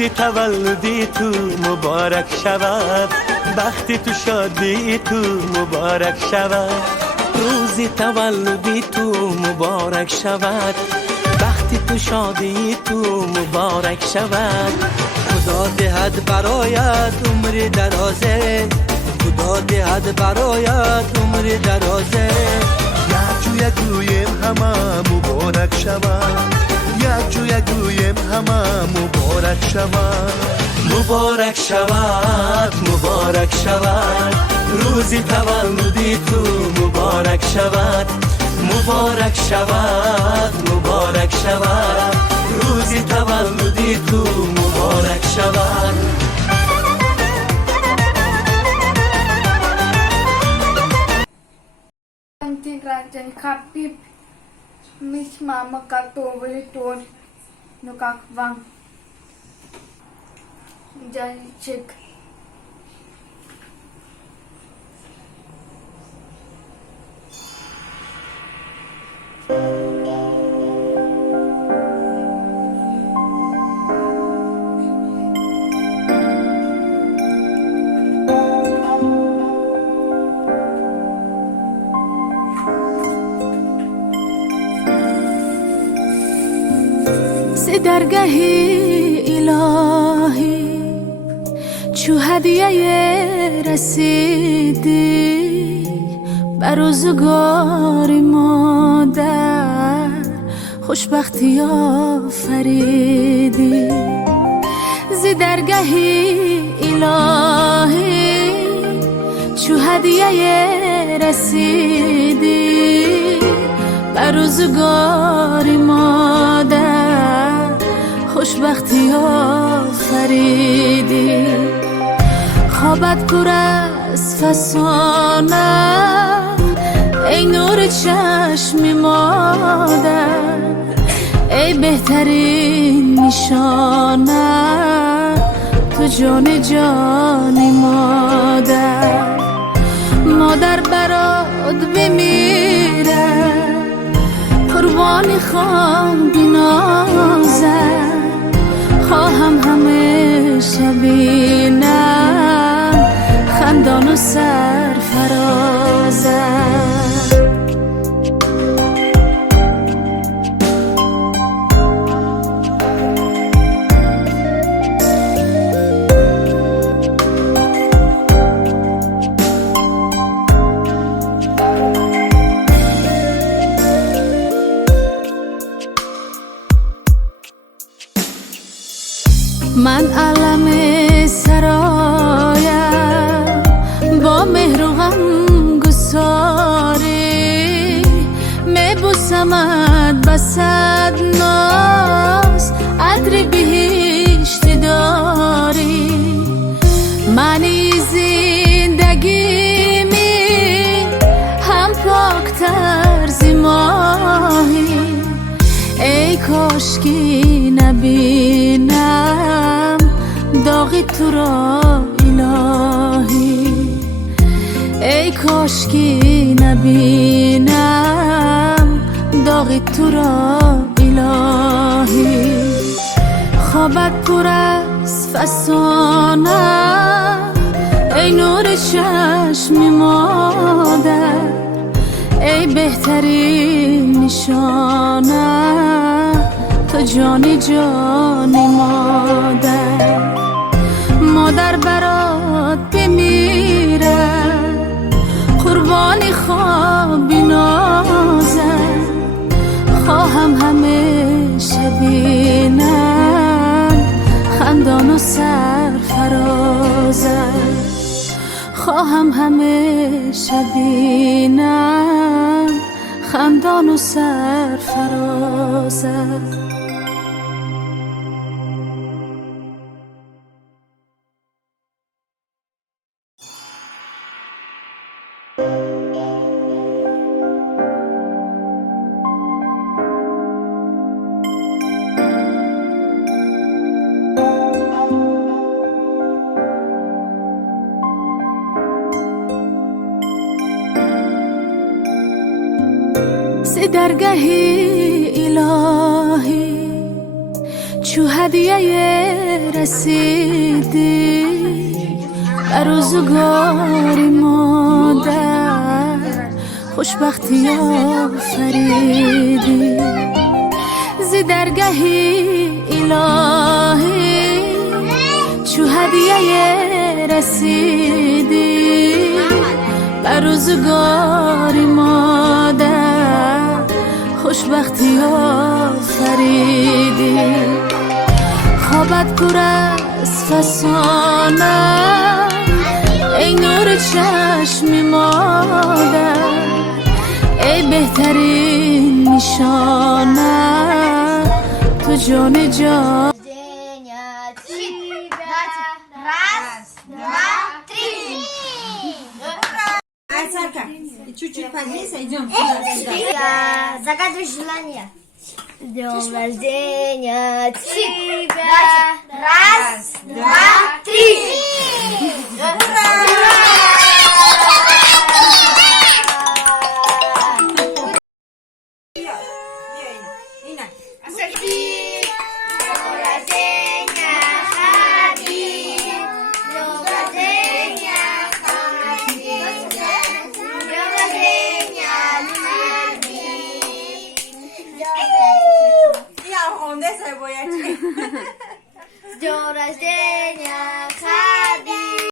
روزی تولدی تو مبارک شود، بختی تو شادی تو مبارک شود. روزی تولدی تو مبارک شود، بختی تو شادی تو مبارک شود. خدا دهد برایت عمر درازه، خدا دهد برایت عمر درازه. یک رویم همه مبارک شود، یک رویم همه مبارک شود. مبارک شود مبارک شود، روزی تولدی تو مبارک شود. مبارک شود مبارک شود، روزی تولدی تو مبارک شود. Rajan Kapip Misma Makato Veliton Nukak Wang Jai Chik درگاهی الهی چو هدیه رسیدی بر روزگار مادر خوشبختی آفریدی. ز درگاهی الهی چو هدیه رسیدی بر روزگار مادر خوشبختی آفریدی. خوابت پر از فسانه ای نور چشم مادر، ای بهترین نشانه تو جان جان مادر. مادر برات بمیره قربانی خوام بنازم، خواهم همیشه بینم خندان و سرفرازم. من علم سرایم با مهر و غم گساری، میبوسمت بسد ناز عطر بهشت داری. معنی زندگیمی هم پاکتر ز ماهی، ای کاشکی نبینم داغ تو را الهی. ای کاشکی نبینم داغ تو را الهی. خوابت پر از فسانه ای نور چشم مادر، ای بهترین نشانه تو جان جان مادر. مادر برات بمیره قربانی خواب بنازم، خواهم همیشه بینم خندان و سرفرازم. خواهم همیشه بینم خندان و سرفرازم. درگاهی الهی چو هدیه رسیدی بر روزگاری مادر خوشبختی آفریدی ز درگهی الهی چو هدیه رسیدی بر روزگاری مادر خوشبختی آفریدی خوابت پر از فسانه ای نور چشم مادر ای بهترین نشانه تو جان جان Чуть-чуть подвинься, идем. Загадывай желание. С днем рождения тебя. Раз,